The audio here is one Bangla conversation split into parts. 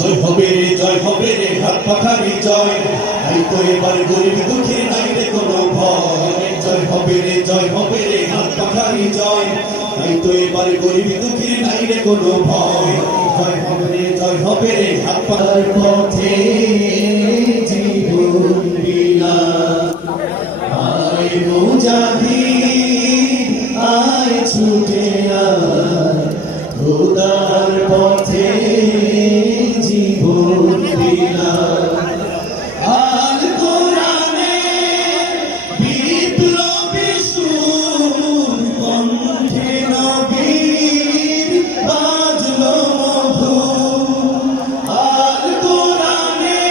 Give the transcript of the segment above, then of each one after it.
জয় হবে রে হাত পাখারি জয়, তাই তো এবার গরিব দুঃখী নাই রে কোনো ভয়। জয় হবে রে হাত পাখারি জয়, তাই তো এবার গরিব দুঃখী নাই রে কোনো ভয়। জয় হবে রে হাত পাখার পথে জীবন বিনা, আয় মুজাহিদ আয় ছুটে আয়, খোদার পথে জীবন বিনা। আল কোরআনে বিপ্লবী সুর, কণ্ঠে নবীর বাজলো মধুর। আল কোরআনে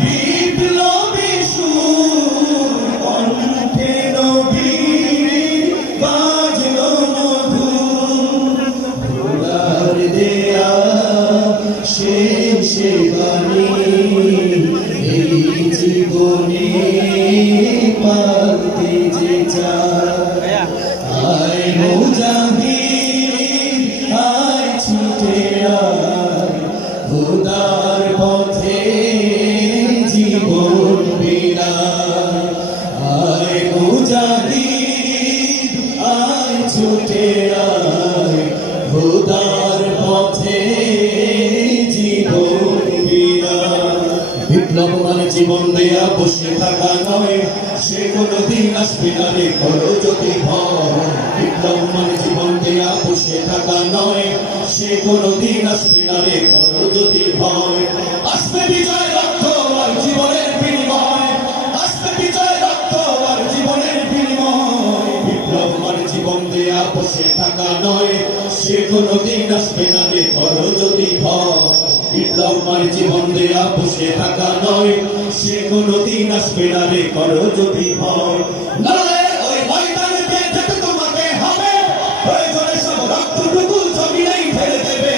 বিপ্লবী সুর, কণ্ঠে নবীর বাজলো মধুর। খোদার দেয়া শেষে বাণী এই জীবনে পালতে যে চায়, আয় মুজাহিদ আয় ছুটে আয়, খোদার পথে জীবন বিনা। আয় মুজাহিদ আয় ছুটে আয়, খোদার পথে জীবন বিনা। বিপ্লব মানে জীবন দেয়া বসে থাকা নয়, সে কোনদিন আসবে না রে করো যদি ভয়। বিপ্লব মানে জীবন দেয়া বসে থাকা নয়, সে কোনদিন আসবে না রে করো যদি ভয়। আসবে বিজয় রক্ত আর জীবনের বিনিময়, আসবে বিজয় রক্ত আর জীবনের বিনিময়। বিপ্লব মানে জীবন দেয়া বসে থাকা নয়, সে কোনদিন আসবে না রে করো যদি ভয়। বিপ্লব মানে জীবন দেয়া বসে থাকা নয়, সে কোনদিন আসবে না রে করো যদি ভয়। লড়াইয়ের ওই ময়দানেতে যেতে তোমাকে হবে, প্রয়োজনে সব রক্তটুকু জমিনেই ঢেলে দেবে।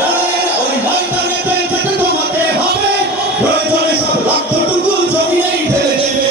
লড়াইয়ের ওই ময়দানেতে যেতে তোমাকে হবে, প্রয়োজনে সব রক্তটুকু জমিনেই ঢেলে দেবে।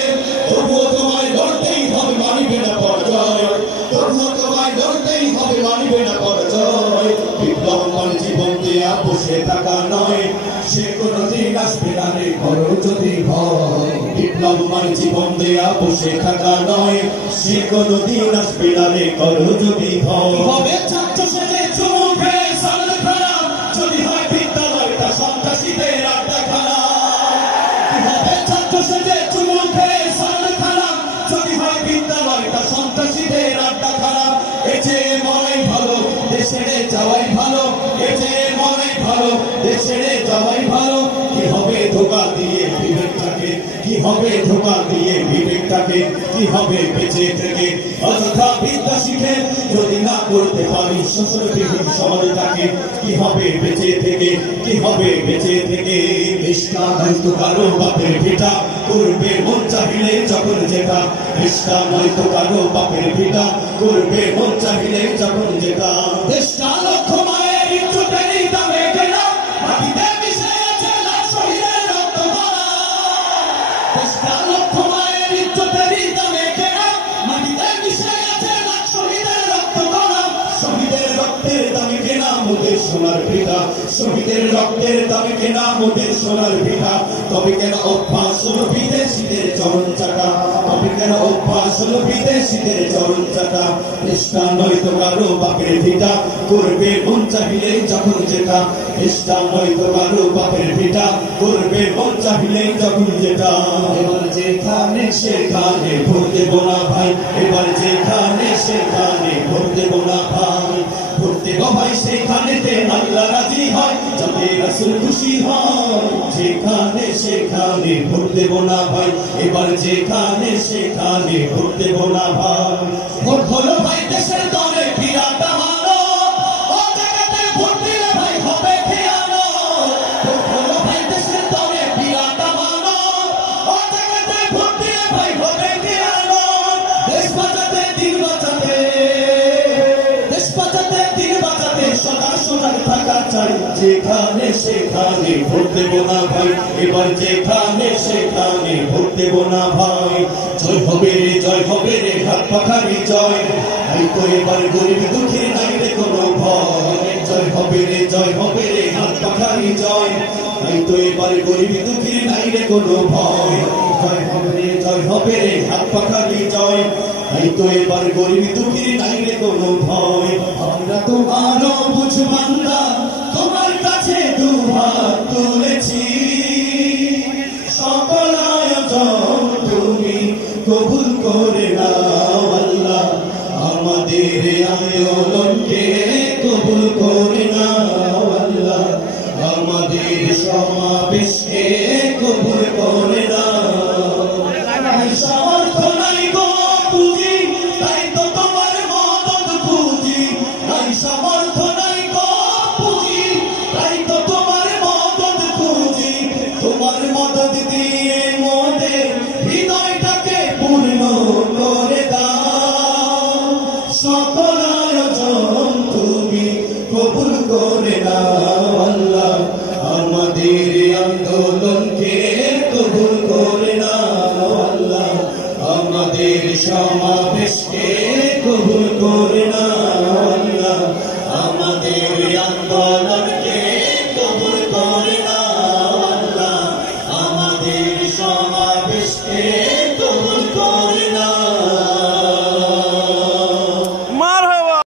তবুও তোমায় লড়তেই হবে, মানিবে না পরাজয়। তবুও তোমায় লড়তেই হবে, মানিবে না পরাজয়। বিপ্লব মানে জীবন দেয়া বসে থাকা নয়, সে কোনদিন আসবে না রে করো যদি ভয়। বিপ্লব মানে জীবন দেয়া বসে থাকা নয়, সে কোনদিন আসবে না রে করো যদি ভয়। হবে ছাত্র সেজে চুমুকে সামনে খানা, যদি হয় বিদ্যালয়টা সন্ত্রাসীদের আড্ডাখানা। হবে ছাত্র সেজে চুমুকে সামনে খানা, যদি হয় বিদ্যালয়টা সন্ত্রাসীদের আড্ডাখানা। এ যে মনে ভালো দেশে যাওয়াই ভালো, এ যে মনে ভালো দেশে যাওয়াই ভালো। কি হবে ধোঁকা দিয়ে বিবেকটাকে, কি হবে ধোঁকা দিয়ে বিবেকটাকে, কি হবে বেঁচে থেকে অযথা বিদ্যা শিখে যদি না করতে পারি শোষণবিহীন সমাজটাকে। কি হবে বেঁচে থেকে, কি হবে বেঁচে থেকে। কৃষ্ণা হয়তো কারো বাপের ভিটা, করবে মন চাহিলে যখন যেটা। কৃষ্ণা নয়তো কারো বাপের ভিটা, করবে মন চাহিলে যখন যেটা। দেশটা লক্ষ মায়ের ইজ্জতেরই দামে কেনা, মাটিতে মিশে আছে লাখ শহীদের রক্ত ভরা। দেশটা লক্ষ মায়ের ইজ্জতেরই দামে কেনা, মাটিতে মিশে আছে লাখ শহীদের রক্ত ভরা। শহীদের রক্তের দামে কেনা মোদের সোনার ভিটা, শহীদের রক্তের দামে কেনা মোদের সোনার ভিটা। তবে কেন অভ্যাস হলো বিদেশিদের চরণ চাকা, তবে কেন অভ্যাস হলো বিদেশিদের চরণ চাকা। খ্রিস্টান নয়তো কারো বাপের ভিটা, করবে মন চাহিলেই যখন যেটা। খ্রিস্টান নয়তো কারো বাপের ভিটা, করবে মন চাহিলেই যখন যেটা। এবার যেখানে সেখানে ভোট দেবো না ভাই, এবার যেখানে সেখানে ভোট দেবো না ভাই। ভোট দেবো ভাই সেখানেতে আল্লাহ রাজি হয়, যাতে রাসূল খুশি হয়। যেখানে সেখানে ভোট দেবো না ভাই, এবার যেখানে সেখানে ভোট দেবো না ভাই। ভোট হলো ভাই দেশের দলে বিরাট আমানত, ও জায়গাতে ভোট দিলে ভাই হবে খেয়ানত। ভোট হলো ভাই দেশের দলে বিরাট আমানত, ও জায়গাতে ভোট দিলে ভাই হবে খেয়ানত। দেশ বাঁচাতে দিন বাঁচাতে, দেশ বাঁচাতে দিন বাঁচাতে সদা সজাগ থাকা চাই। যেখানে সেখানে ভোট দেবো না ভাই, এবার যেখানে সেখানে ভোট দেবো না ভাই। জয় হবে রে হাত পাখারি জয়, তাই তো এবার গরিব দুঃখী নাই রে কোনো ভয়। জয় জয় হবে রে হাত পাখারি জয় তাই তো এবার গরিব দুঃখীর নাই রে কোনো ভয় জয় হবে রে হাত পাখারি জয় তাই তো এবার গরিব দুঃখীর নাই রে কোনো ভয় আমরা তোমারও বুঝবান্দা তোমার কাছে দুহাত তুলেছি সকল আয়োজন তুমি কবুল করে নাও আল্লাহ আমাদের আয়োজনকে কবুল করে নাও আল্লাহ আমাদের সমাবেশকে কবুল করে নাও সামর্থ্য নাই গো পুঁজি তাই তো তোমার মদদ খুঁজি নাই সামর্থ্য নাই গো পুঁজি তাই তো তোমার মদদ খুঁজি তোমার মদদ দিয়ে মোদের হৃদয়টাকে পূর্ণ করে দাও সকল আয়োজন তুমি কবুল করে নাও আল্লাহ আমাদের আন্দোলনকে কবুল করে নাও আল্লাহ আমাদের সমাবেশকে কবুল করে নাও আল্লাহ আমাদের আন্দোলনকে কবুল করে নাও আল্লাহ আমাদের সমাবেশকে